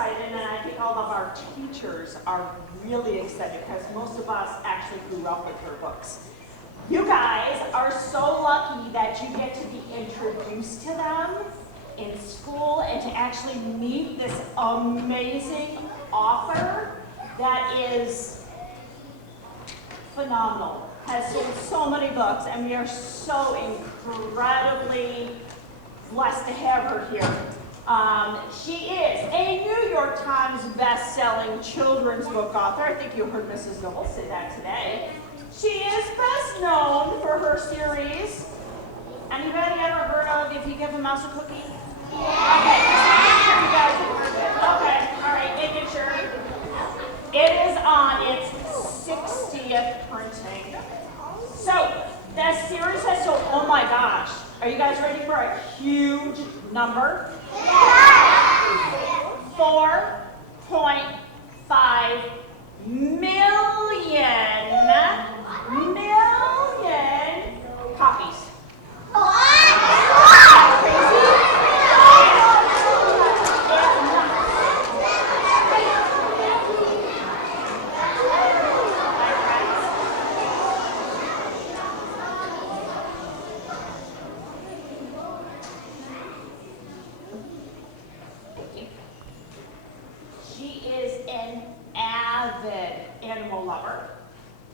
excited, and I think all of our teachers are really excited because most of us actually grew up with her books. You guys are so lucky that you get to be introduced to them in school and to actually meet this amazing author that is phenomenal, has sold so many books, and we are so incredibly blessed to have her here. She is a New York Times best-selling children's book author. I think you heard Mrs. Noble say that today. She is best known for her series. Anybody ever heard of If You Give a Mouse a Cookie? Yeah. Okay, make sure you guys have heard it. Okay, all right, making sure. It is on its 60th printing. So, that series has sold, oh my gosh. Are you guys ready for a huge number? Yeah. 4.5 million copies. She is an avid animal lover,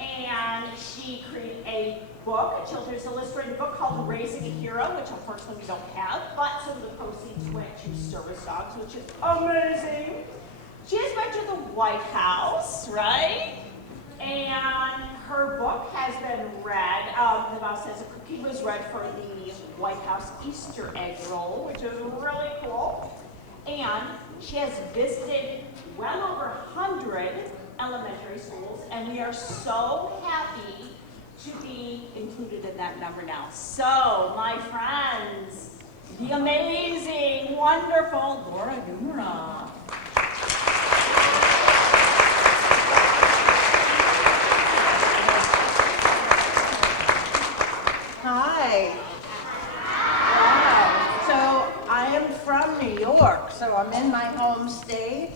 and she created a book, a children's illustrated book called Raising a Hero, which unfortunately we don't have, but some of the proceeds went to service dogs, which is amazing. She has been to the White House, right? And her book has been read. The mouse says a cookie was read for the White House Easter egg roll, which is really cool. And she has visited well over 100 elementary schools, and we are so happy to be included in that number now. So, my friends, the amazing, wonderful Laura Numeroff. Hi. Wow. So I am from New York, so I'm in my home state,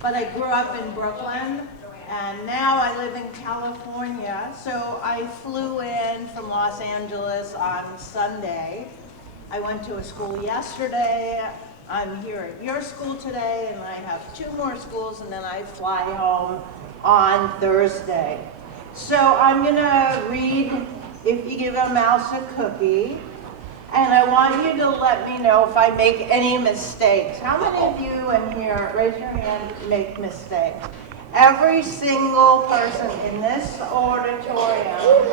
but I grew up in Brooklyn, and now I live in California. So I flew in from Los Angeles on Sunday. I went to a school yesterday. I'm here at your school today, and I have 2 more schools, and then I fly home on Thursday. So I'm gonna read If You Give a Mouse a Cookie, and I want you to let me know if I make any mistakes. How many of you in here, raise your hand, make mistakes? Every single person in this auditorium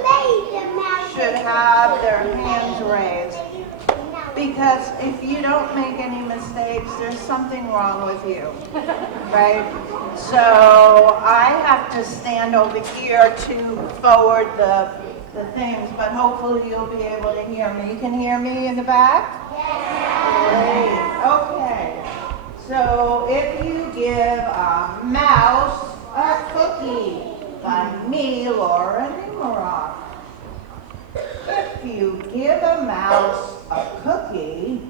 should have their hands raised. Because if you don't make any mistakes, there's something wrong with you, right? So I have to stand over here to forward the things, but hopefully you'll be able to hear me. You can hear me in the back? Yeah. Great. Okay. So If You Give a Mouse a Cookie by me, Laura Numeroff. If you give a mouse a cookie,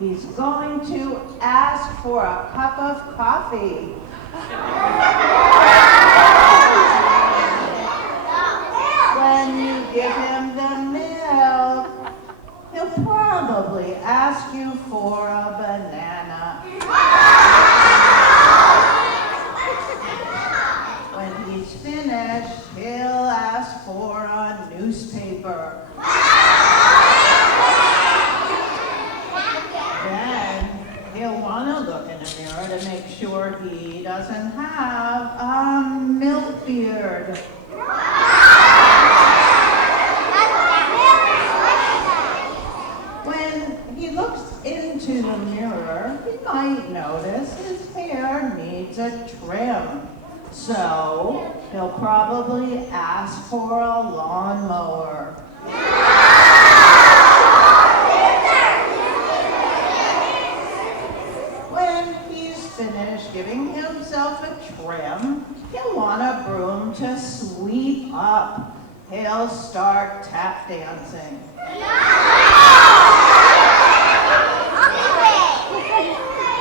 he's going to ask for a cup of coffee. When you give him the milk, he'll probably ask you for a banana. When he's finished, he'll ask for a newspaper. Then he'll want to look in the mirror to make sure he doesn't have a milk beard. When he looks into the mirror, he might notice his hair needs a trim. So he'll probably ask for a lawnmower. When he's finished giving himself a trim, he'll want a broom to sweep up. He'll start tap dancing.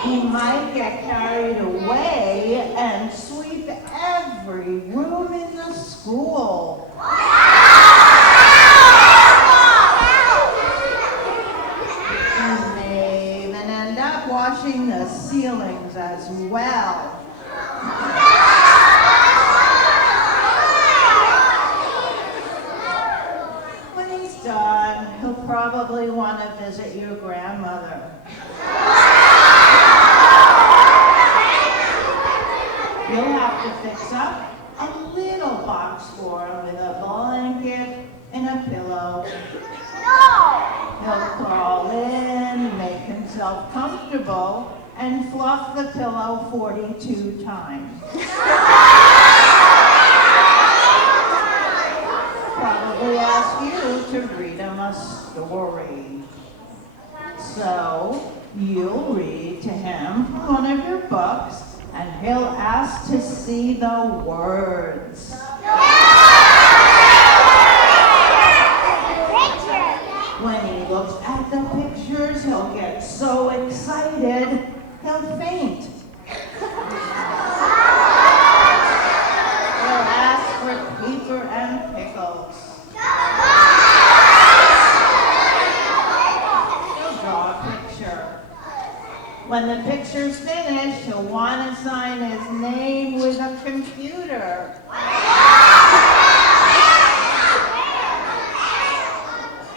He might get carried away and sweep every room in the school. He may even end up washing the ceilings as well. When he's done, he'll probably want to visit your grandmother. You'll have to fix up a little box for him with a blanket and a pillow. He'll crawl in, make himself comfortable, and fluff the pillow 42 times. Probably ask you to read him a story. So you'll read to him from one of your books, and he'll ask to see the words. When he looks at the pictures, he'll get so excited, he'll faint. He'll ask for paper and pickles. He'll draw a picture. When the picture's finished, he'll want to sign his name with a computer.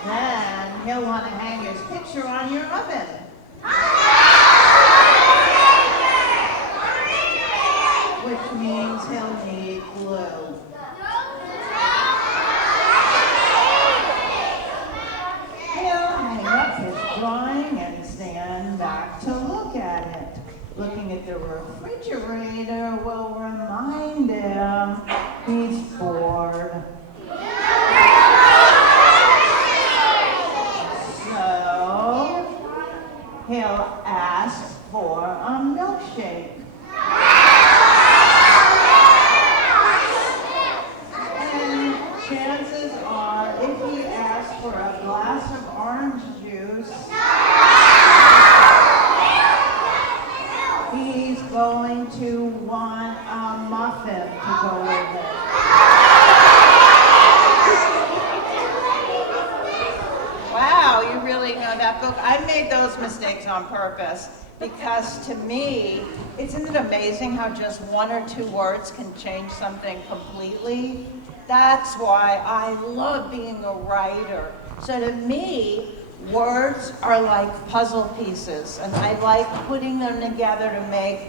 Then he'll want to hang his picture on your oven. Which means he'll need glue. He'll hang up his drawing and stand back to look at it. Looking at the refrigerator will remind him he's bored. So he'll ask for a milkshake. And chances are, if he asks for a glass of orange juice, he's going to want a muffin to go with it. Wow, you really know that book. I made those mistakes on purpose because to me, isn't it amazing how just one or two words can change something completely? That's why I love being a writer. So to me, words are like puzzle pieces, and I like putting them together to make,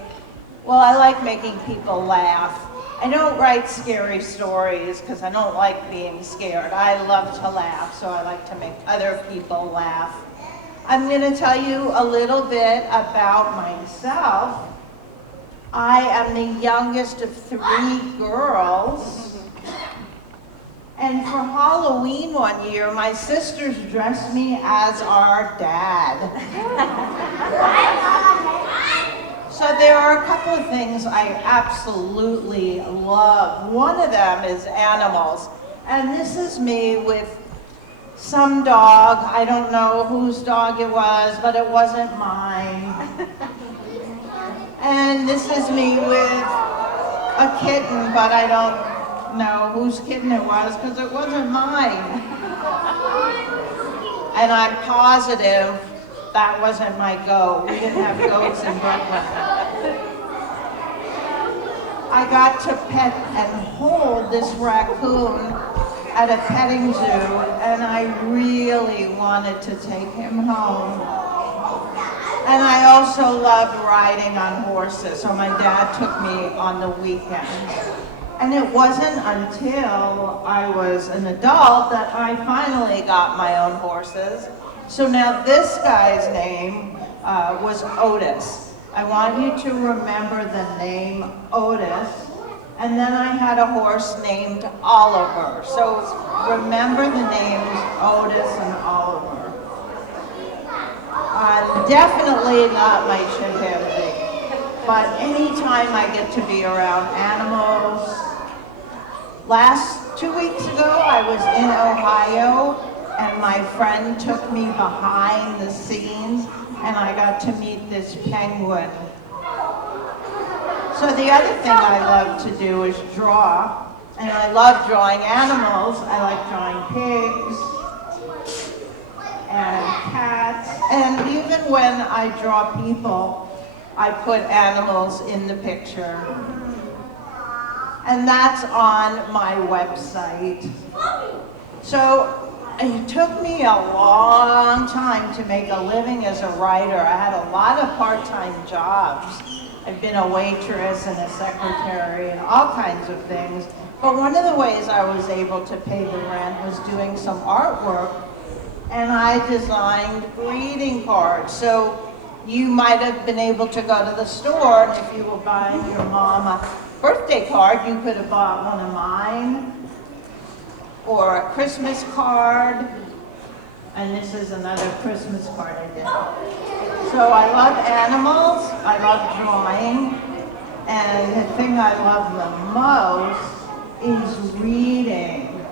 well, I like making people laugh. I don't write scary stories because I don't like being scared. I love to laugh, so I like to make other people laugh. I'm going to tell you a little bit about myself. I am the youngest of 3 girls. And for Halloween one year, my sisters dressed me as our dad. So there are a couple of things I absolutely love. One of them is animals. And this is me with some dog. I don't know whose dog it was, but it wasn't mine. And this is me with a kitten, but I don't know whose kitten it was because it wasn't mine. And I'm positive that wasn't my goat. We didn't have goats in Brooklyn. I got to pet and hold this raccoon at a petting zoo, and I really wanted to take him home. And I also loved riding on horses, so my dad took me on the weekends. And it wasn't until I was an adult that I finally got my own horses. So now this guy's name was Otis. I want you to remember the name Otis. And then I had a horse named Oliver. So remember the names Otis and Oliver. Definitely not my chimpanzee. But anytime I get to be around animals. 2 weeks ago, I was in Ohio, and my friend took me behind the scenes, and I got to meet this penguin. So the other thing I love to do is draw, and I love drawing animals. I like drawing pigs and cats, and even when I draw people, I put animals in the picture. And that's on my website. So it took me a long time to make a living as a writer. I had a lot of part-time jobs. I've been a waitress and a secretary and all kinds of things. But one of the ways I was able to pay the rent was doing some artwork, and I designed greeting cards. So you might have been able to go to the store, and if you were buying your mom a birthday card, you could have bought one of mine, or a Christmas card. And this is another Christmas card I did. So I love animals, I love drawing, and the thing I love the most is reading.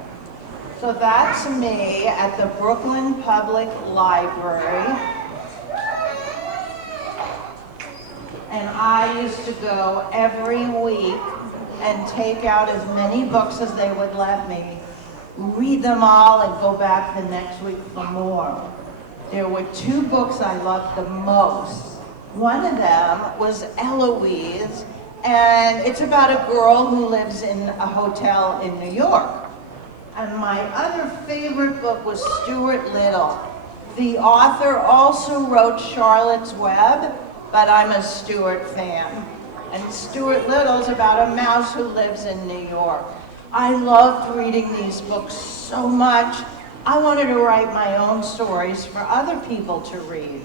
So that's me at the Brooklyn Public Library. And I used to go every week and take out as many books as they would let me, read them all, and go back the next week for more. There were two books I loved the most. One of them was Eloise, and it's about a girl who lives in a hotel in New York. And my other favorite book was Stuart Little. The author also wrote Charlotte's Web, but I'm a Stuart fan. And Stuart Little's about a mouse who lives in New York. I loved reading these books so much. I wanted to write my own stories for other people to read.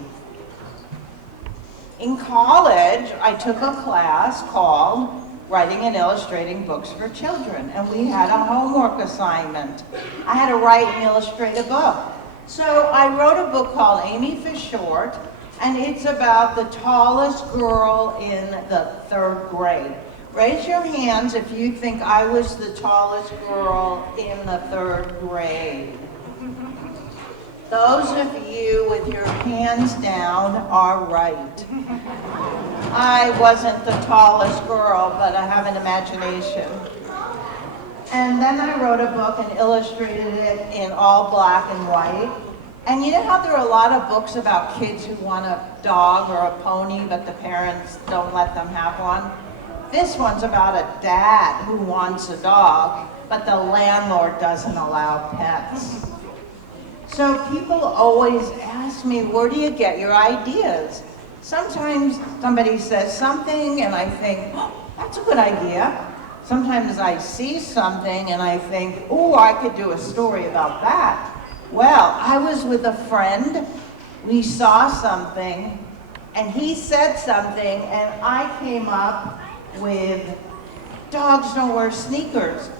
In college, I took a class called Writing and Illustrating Books for Children, and we had a homework assignment. I had to write and illustrate a book. So I wrote a book called Amy for Short, and it's about the tallest girl in the 3rd grade. Raise your hands if you think I was the tallest girl in the 3rd grade. Those of you with your hands down are right. I wasn't the tallest girl, but I have an imagination. And then I wrote a book and illustrated it in all black and white. And you know how there are a lot of books about kids who want a dog or a pony, but the parents don't let them have one? This one's about a dad who wants a dog, but the landlord doesn't allow pets. So people always ask me, where do you get your ideas? Sometimes somebody says something and I think, oh, that's a good idea. Sometimes I see something and I think, oh, I could do a story about that. Well, I was with a friend, we saw something, and he said something, and I came up with dogs don't wear sneakers.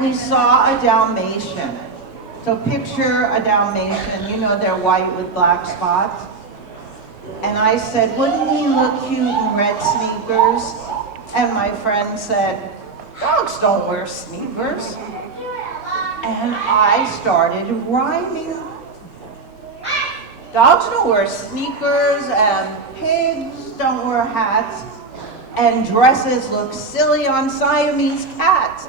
We saw a Dalmatian. So picture a Dalmatian, you know they're white with black spots. And I said, wouldn't he look cute in red sneakers? And my friend said, dogs don't wear sneakers. And I started rhyming. Dogs don't wear sneakers, and pigs don't wear hats, and dresses look silly on Siamese cats.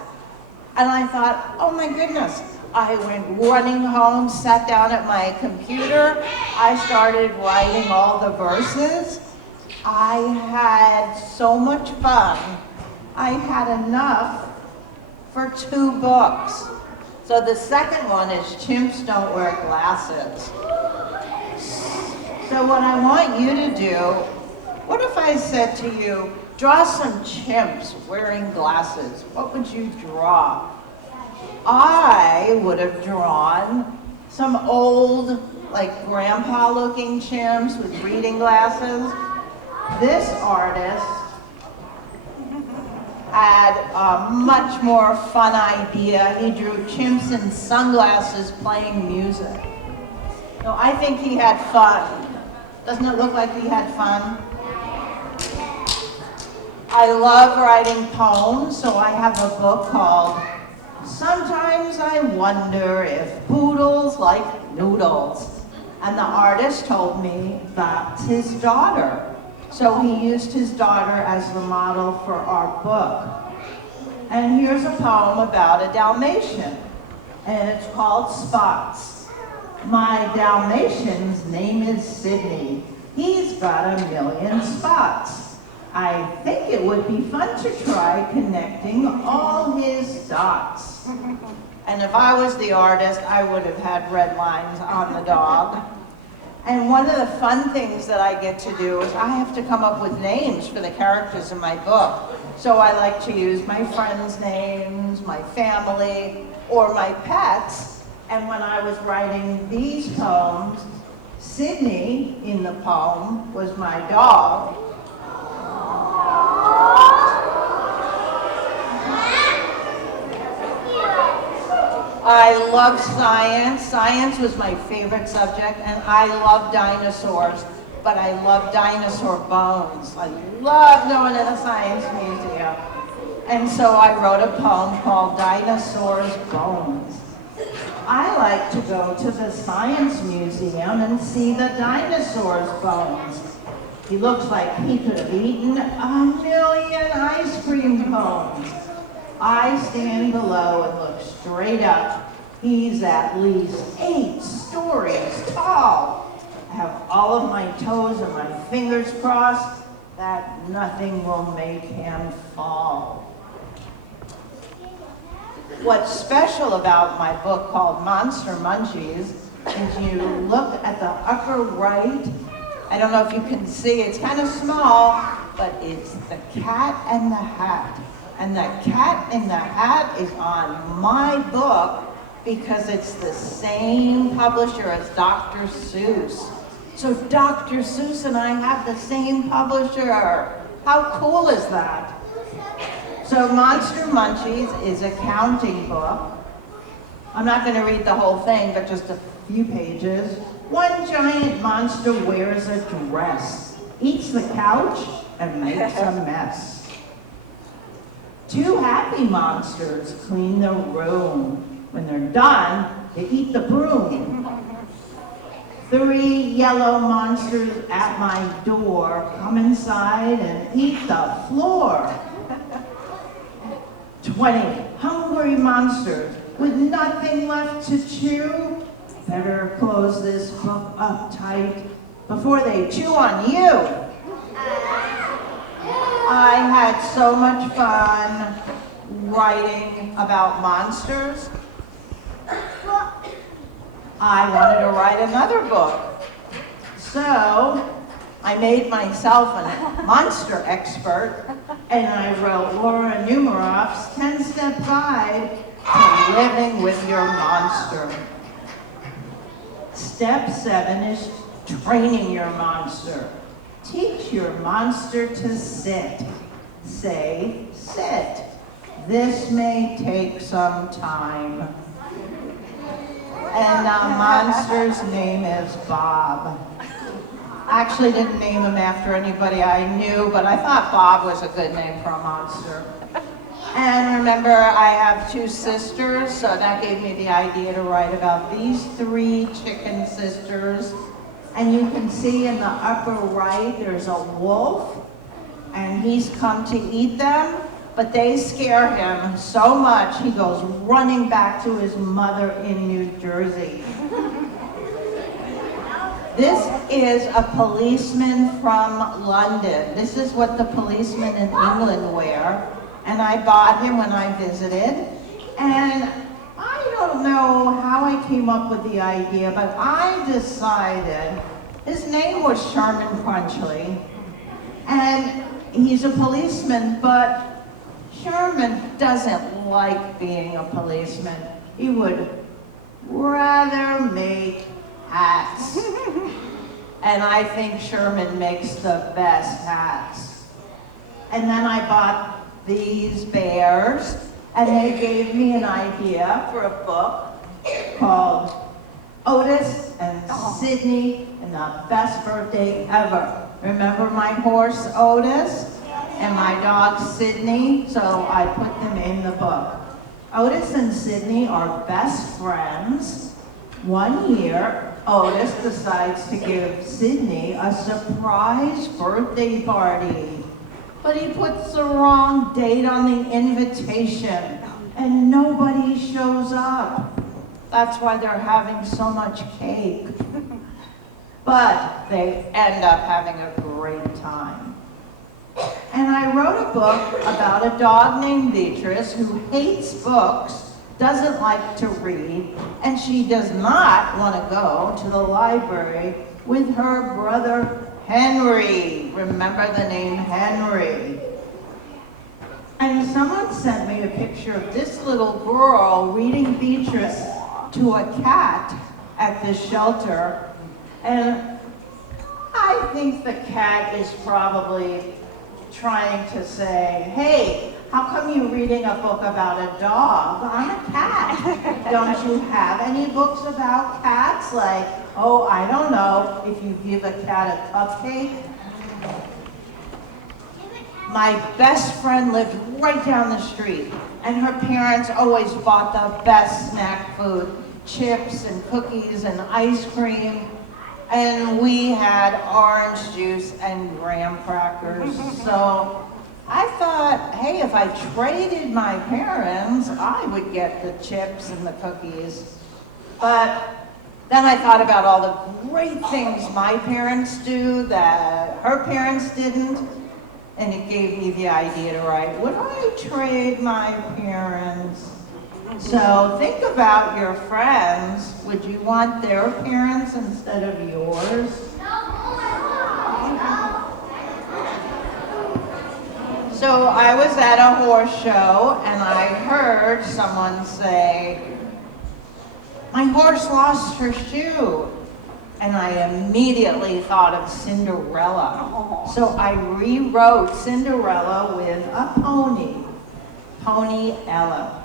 And I thought, oh my goodness. I went running home, sat down at my computer. I started writing all the verses. I had so much fun. I had enough for 2 books. So the second one is Chimps Don't Wear Glasses. So what I want you to do, what if I said to you, draw some chimps wearing glasses? What would you draw? I would have drawn some old, like grandpa-looking chimps with reading glasses. This artist had a much more fun idea. He drew chimps in sunglasses playing music. So I think he had fun. Doesn't it look like he had fun? I love writing poems, so I have a book called Sometimes I wonder if poodles like noodles. And the artist told me that's his daughter. So he used his daughter as the model for our book. And here's a poem about a Dalmatian, and it's called Spots. My Dalmatian's name is Sydney. He's got 1,000,000 spots. I think it would be fun to try connecting all his dots. And if I was the artist, I would have had red lines on the dog. And one of the fun things that I get to do is I have to come up with names for the characters in my book. So I like to use my friends' names, my family, or my pets. And when I was writing these poems, Sydney in the poem was my dog. I love science. Science was my favorite subject, and I love dinosaurs, but I love dinosaur bones. I love going to the Science Museum. And so I wrote a poem called Dinosaurs' Bones. I like to go to the Science Museum and see the dinosaur's bones. He looks like he could have eaten 1,000,000 ice cream cones. I stand below and look straight up. He's at least 8 stories tall. I have all of my toes and my fingers crossed that nothing will make him fall. What's special about my book called Monster Munchies is you look at the upper right. I don't know if you can see, it's kind of small, but it's the cat and the hat. And the cat in the hat is on my book because it's the same publisher as Dr. Seuss. So Dr. Seuss and I have the same publisher. How cool is that? So Monster Munchies is a counting book. I'm not going to read the whole thing, but just a few pages. One giant monster wears a dress, eats the couch, and makes a mess. 2 happy monsters clean the room. When they're done, they eat the broom. 3 yellow monsters at my door come inside and eat the floor. 20 hungry monsters with nothing left to chew. Better close this book up tight before they chew on you. I had so much fun writing about monsters. I wanted to write another book. So I made myself a monster expert, and I wrote Laura Numeroff's 10-step guide to living with your monster. Step 7 is training your monster. Teach your monster to sit. Say, sit. This may take some time. And the monster's name is Bob. I actually didn't name him after anybody I knew, but I thought Bob was a good name for a monster. And remember, I have 2 sisters, so that gave me the idea to write about these 3 chicken sisters. And you can see in the upper right, there's a wolf, and he's come to eat them, but they scare him so much, he goes running back to his mother in New Jersey. This is a policeman from London. This is what the policemen in England wear, and I bought him when I visited. And I don't know how I came up with the idea, but I decided, his name was Sherman Crunchly, and he's a policeman, but Sherman doesn't like being a policeman. He would rather make hats. And I think Sherman makes the best hats. And then I bought these bears, and they gave me an idea for a book called Otis and Sydney and the Best Birthday Ever. Remember my horse Otis and my dog Sydney? So I put them in the book. Otis and Sydney are best friends. One year, Otis decides to give Sydney a surprise birthday party. But he puts the wrong date on the invitation, and nobody shows up. That's why they're having so much cake. But they end up having a great time. And I wrote a book about a dog named Beatrice who hates books, doesn't like to read, and she does not want to go to the library with her brother Henry. Remember the name Henry. And someone sent me a picture of this little girl reading Beatrice to a cat at the shelter. And I think the cat is probably trying to say, hey, how come you're reading a book about a dog? I'm a cat. Don't you have any books about cats? Like, oh, I don't know, if you give a cat a cupcake. My best friend lived right down the street, and her parents always bought the best snack food, chips and cookies and ice cream. And we had orange juice and graham crackers. So I thought, hey, if I traded my parents, I would get the chips and the cookies. But then I thought about all the great things my parents do that her parents didn't. And it gave me the idea to write, would I trade my parents? So think about your friends. Would you want their parents instead of yours? So I was at a horse show and I heard someone say, my horse lost her shoe. And I immediately thought of Cinderella. So I rewrote Cinderella with a pony, Pony Ella.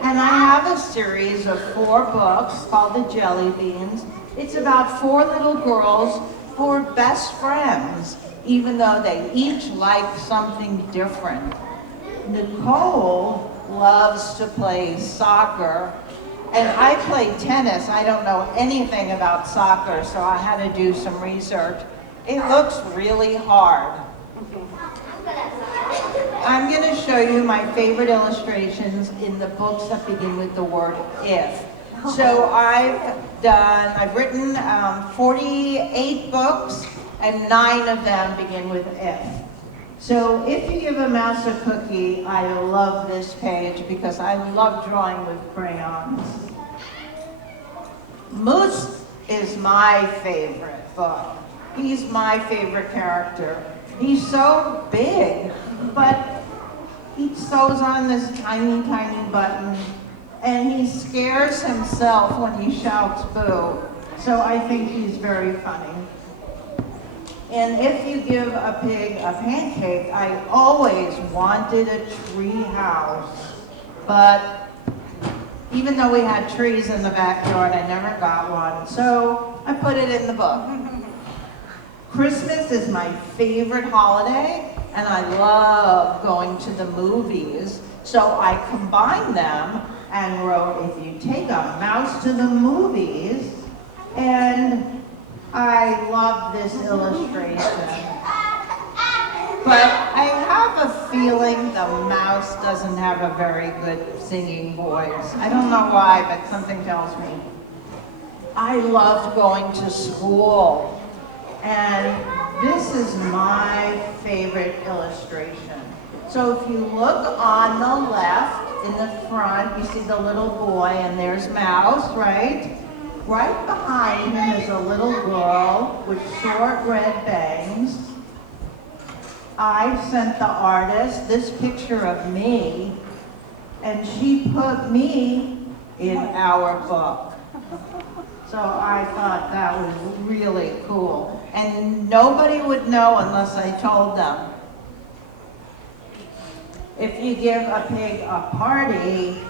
And I have a series of 4 books called The Jelly Beans. It's about 4 little girls who are best friends, even though they each like something different. Nicole loves to play soccer, and I play tennis. I don't know anything about soccer, so I had to do some research. It looks really hard. I'm going to show you my favorite illustrations in the books that begin with the word if. So I've written 48 books, and 9 of them begin with if. So if you give a mouse a cookie, I love this page because I love drawing with crayons. Moose is my favorite book. He's my favorite character. He's so big, but he sews on this tiny, tiny button, and he scares himself when he shouts boo. So I think he's very funny. And if you give a pig a pancake, I always wanted a tree house. But even though we had trees in the backyard, I never got one. So I put it in the book. Christmas is my favorite holiday, and I love going to the movies. So I combined them and wrote, if you take a mouse to the movies, and I love this illustration. But I have a feeling the mouse doesn't have a very good singing voice. I don't know why, but something tells me. I loved going to school. And this is my favorite illustration. So if you look on the left, in the front, you see the little boy, and there's Mouse, right? Right behind him is a little girl with short red bangs. I sent the artist this picture of me, and she put me in our book. So I thought that was really cool. And nobody would know unless I told them. If you give a pig a party,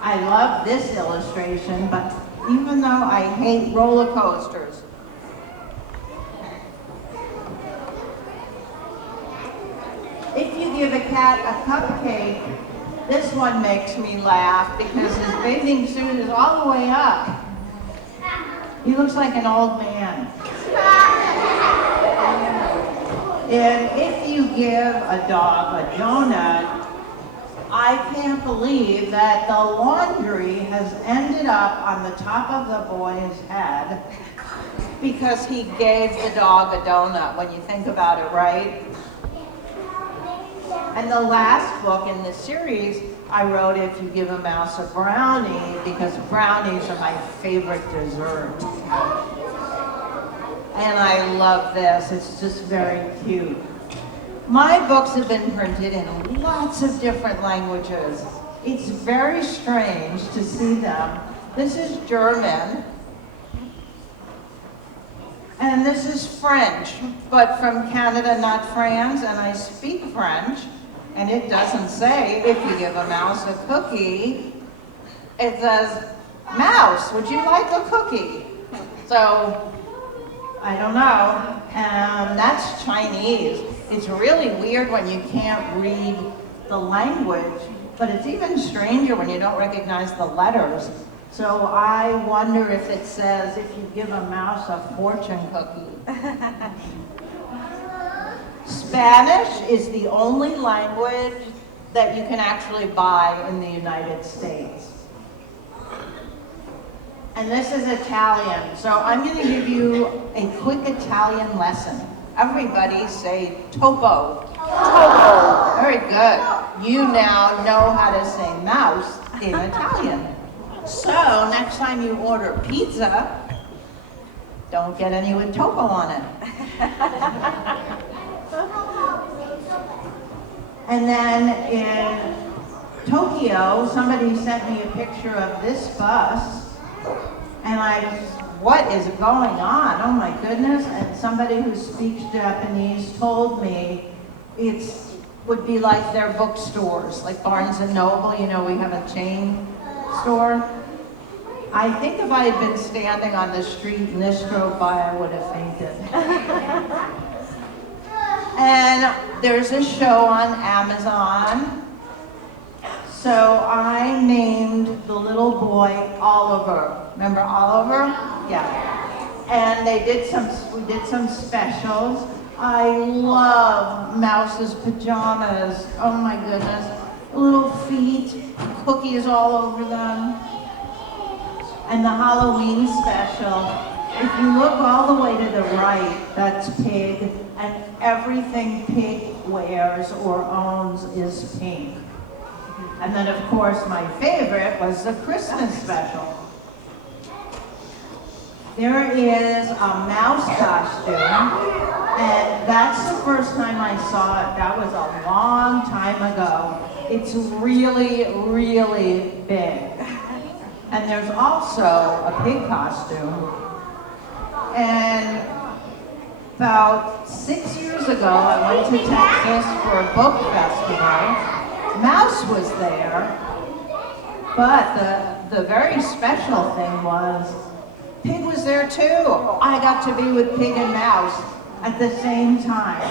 I love this illustration, but even though I hate roller coasters, if you give a cat a cupcake, This one makes me laugh because his bathing suit is all the way up. He looks like an old man. And if you give a dog a donut, I can't believe that the laundry has ended up on the top of the boy's head because he gave the dog a donut, when you think about it, right? And the last book in this series, I wrote If You Give a Mouse a Brownie, because brownies are my favorite dessert. And I love this, it's just very cute. My books have been printed in lots of different languages. It's very strange to see them. This is German, and this is French, but from Canada, not France, and I speak French, and it doesn't say, if you give a mouse a cookie, it says, mouse, would you like a cookie? So, I don't know, and that's Chinese. It's really weird when you can't read the language, but it's even stranger when you don't recognize the letters. So I wonder if it says, if you give a mouse a fortune cookie. Spanish is the only language that you can actually buy in the United States. And this is Italian, so I'm going to give you a quick Italian lesson. Everybody say topo. Topo. Very good. You now know how to say mouse in Italian. So next time you order pizza, don't get any with topo on it. And then in Tokyo, somebody sent me a picture of this bus. And what is going on? Oh my goodness. And somebody who speaks Japanese told me it would be like their bookstores, like Barnes & Noble, you know, we have a chain store. I think if I had been standing on the street and this drove by, I would have fainted. And there's a show on Amazon. So I named the little boy Oliver. Remember Oliver? Yeah. And we did some specials. I love Mouse's pajamas. Oh my goodness. Little feet, cookies all over them. And the Halloween special. If you look all the way to the right, that's Pig, and everything Pig wears or owns is pink. And then, of course, my favorite was the Christmas special. There is a mouse costume, and that's the first time I saw it. That was a long time ago. It's really, really big. And there's also a pig costume. And about 6 years ago, I went to Texas for a book festival. Mouse was there, but the very special thing was Pig was there too. I got to be with Pig and Mouse at the same time.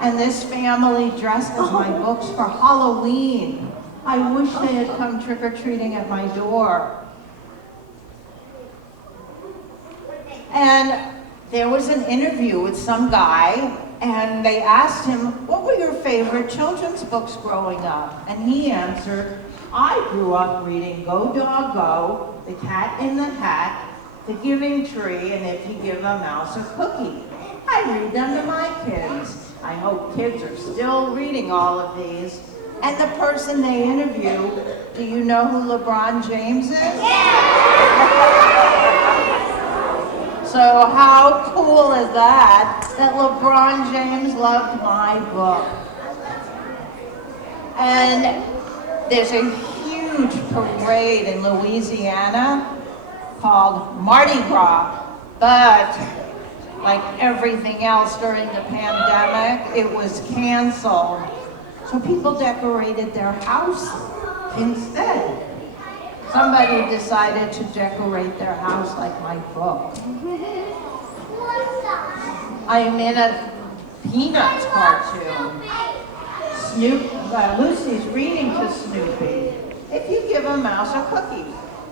And this family dressed as my books for Halloween. I wish they had come trick-or-treating at my door. And there was an interview with some guy, and they asked him, what were your favorite children's books growing up? And he answered, I grew up reading Go Dog Go, The Cat in the Hat, The Giving Tree, and If You Give a Mouse a Cookie. I read them to my kids. I hope kids are still reading all of these. And the person they interview, do you know who LeBron James is? So how cool is that LeBron James loved my book? And there's a huge parade in Louisiana called Mardi Gras, but like everything else during the pandemic, it was canceled. So people decorated their house instead. Somebody decided to decorate their house like my book. I'm in a Peanuts cartoon. Snoop Lucy's reading to Snoopy. If you give a mouse a cookie,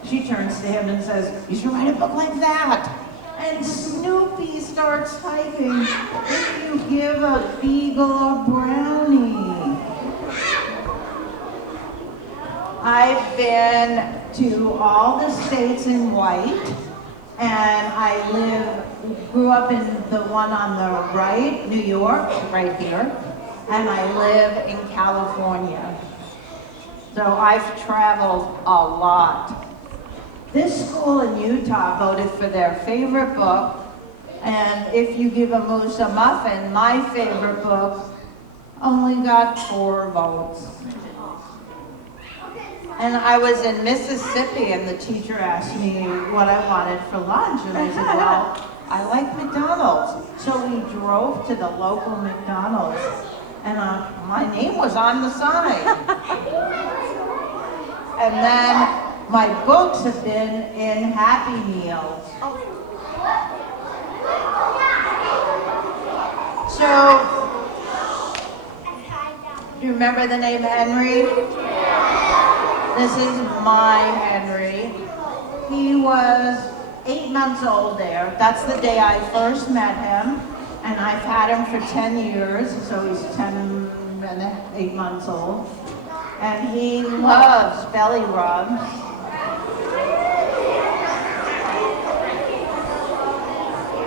she turns to him and says, "You should write a book like that." And Snoopy starts typing, "If you give a beagle a brownie." I've been to all the states in white, and I grew up in the one on the right, New York, right here, and I live in California. So I've traveled a lot. This school in Utah voted for their favorite book, and If You Give a Moose a Muffin, my favorite book, only got 4 votes. And I was in Mississippi, and the teacher asked me what I wanted for lunch, and I said, "Well, I like McDonald's." So we drove to the local McDonald's, and my name was on the sign. And then my books have been in Happy Meals. So, do you remember the name Henry? This is my Henry. He was 8 months old there. That's the day I first met him, and I've had him for 10 years, so he's 10 and 8 months old. And he loves belly rubs.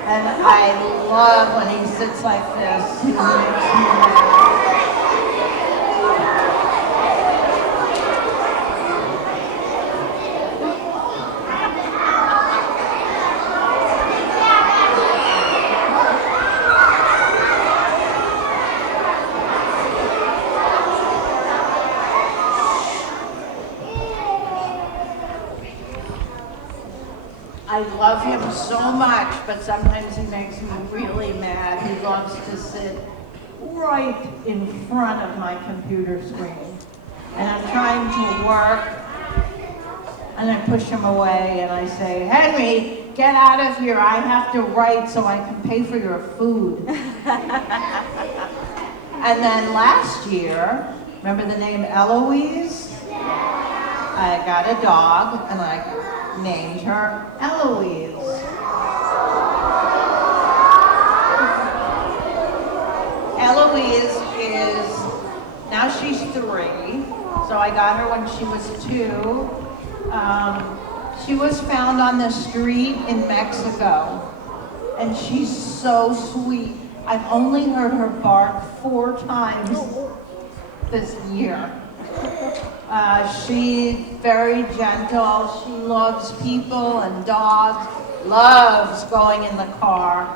And I love when he sits like this. He makes me laugh. I love him so much, but sometimes he makes me really mad. He loves to sit right in front of my computer screen. And I'm trying to work, and I push him away, and I say, "Henry, get out of here. I have to write so I can pay for your food." And then last year, remember the name Eloise? I got a dog, and I named her Eloise. Eloise now she's 3, so I got her when she was 2. She was found on the street in Mexico, and she's so sweet. I've only heard her bark 4 times this year. She's very gentle. She loves people and dogs, loves going in the car,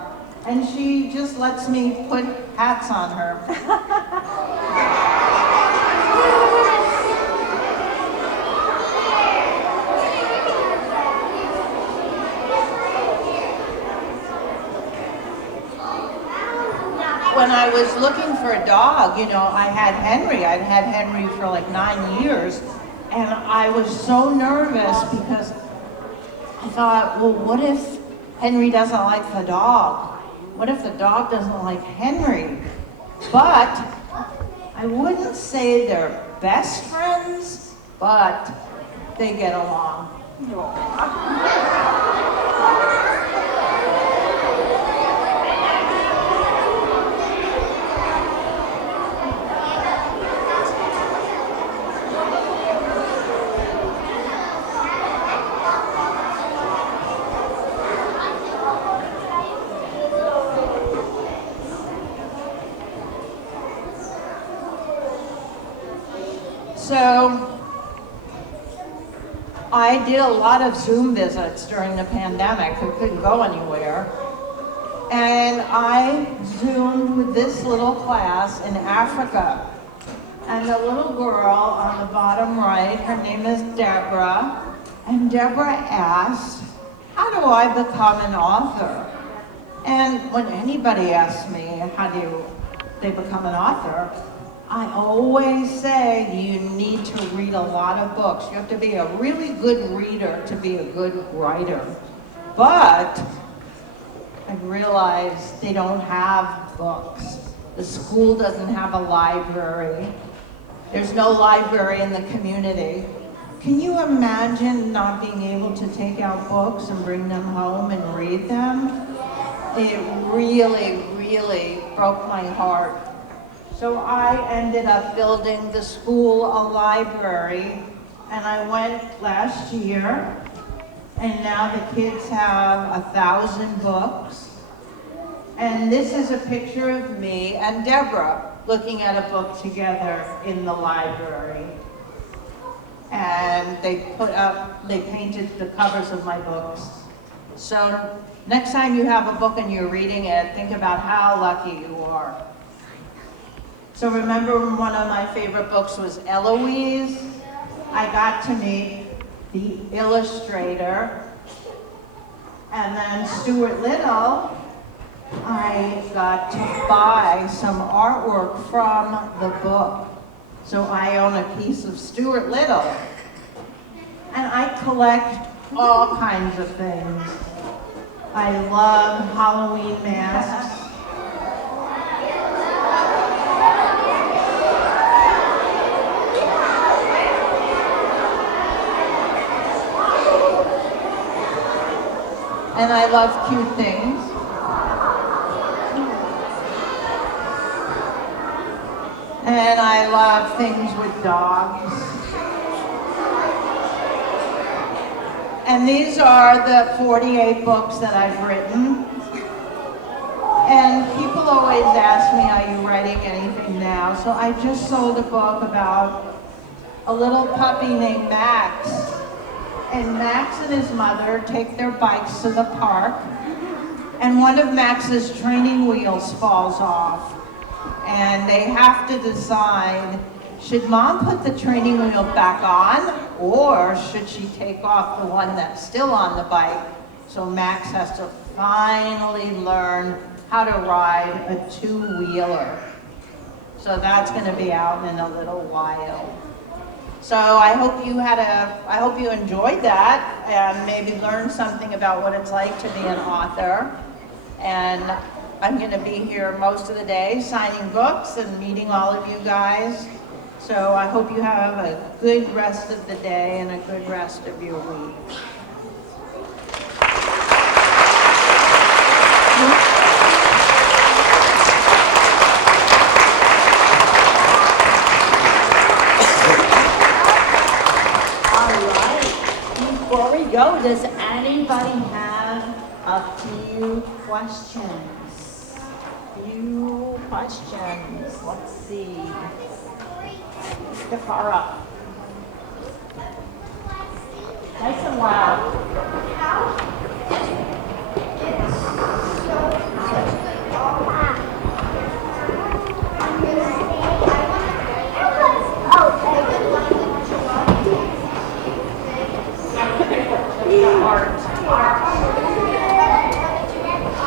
and she just lets me put hats on her. When I was looking for a dog, I had Henry. I'd had Henry for like 9 years, and I was so nervous because I thought, well, what if Henry doesn't like the dog? What if the dog doesn't like Henry? But I wouldn't say they're best friends, but they get along. So I did a lot of Zoom visits during the pandemic. I couldn't go anywhere. And I Zoomed with this little class in Africa. And the little girl on the bottom right, her name is Deborah. And Deborah asked, "How do I become an author?" And when anybody asks me, how do they become an author? I always say you need to read a lot of books. You have to be a really good reader to be a good writer. But I realized they don't have books. The school doesn't have a library. There's no library in the community. Can you imagine not being able to take out books and bring them home and read them? It really, really broke my heart. So I ended up building the school a library, and I went last year, and now the kids have 1,000 books. And this is a picture of me and Deborah looking at a book together in the library. And they painted the covers of my books. So next time you have a book and you're reading it, think about how lucky you are. So remember one of my favorite books was Eloise. I got to meet the illustrator. And then Stuart Little, I got to buy some artwork from the book. So I own a piece of Stuart Little. And I collect all kinds of things. I love Halloween masks. And I love cute things. And I love things with dogs. And these are the 48 books that I've written. And people always ask me, are you writing anything now? So I just sold a book about a little puppy named Max. And Max and his mother take their bikes to the park, and one of Max's training wheels falls off. And they have to decide, should Mom put the training wheel back on, or should she take off the one that's still on the bike? So Max has to finally learn how to ride a two-wheeler. So that's going to be out in a little while. So I hope you enjoyed that and maybe learned something about what it's like to be an author. And I'm going to be here most of the day signing books and meeting all of you guys. So I hope you have a good rest of the day and a good rest of your week. Before we go, does anybody have a few questions? Few questions. Let's see. Get far up. Nice and loud. Art.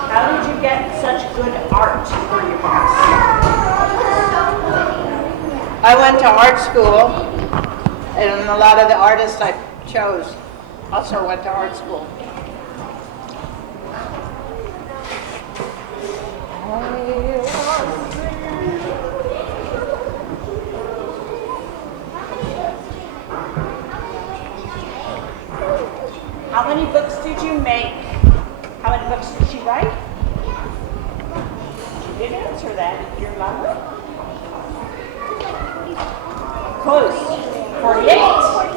How did you get such good art for your books? I went to art school, and a lot of the artists I chose also went to art school. How many books did you make? How many books did you write? You did answer that. Do you remember? Close. 48. Right? That's like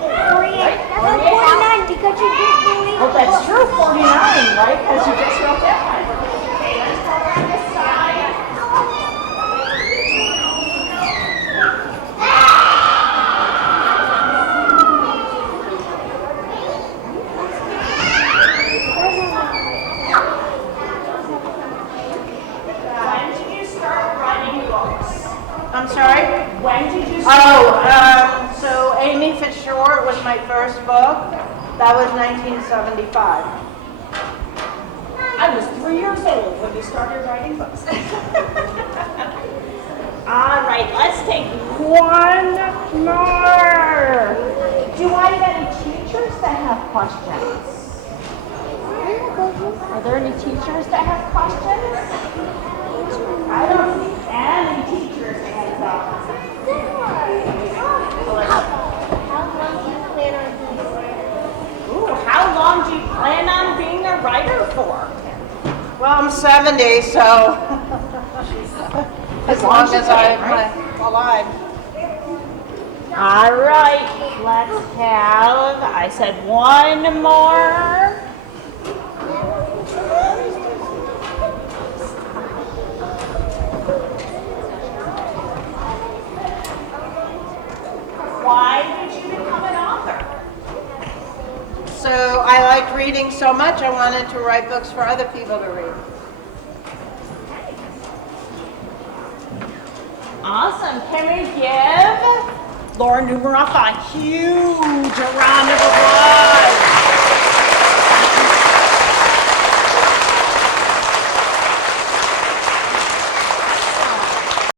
49 because you just believe. Well, that's true. 49, right? Because you just wrote that one. Okay, let's go around this side. When did you start writing books? I'm sorry? When did you start? So Amy for Short was my first book. That was 1975. I was 3 years old when you started writing books. All right, let's take one more. Do I have any teachers that have questions? Are there any teachers that have questions? I don't see any teachers hands up. 70, so as long as I'm alive. All right, let's have, I said one more. Why did you become an author? So I liked reading so much, I wanted to write books for other people to read. Awesome. Can we give Laura Numeroff a huge round of applause?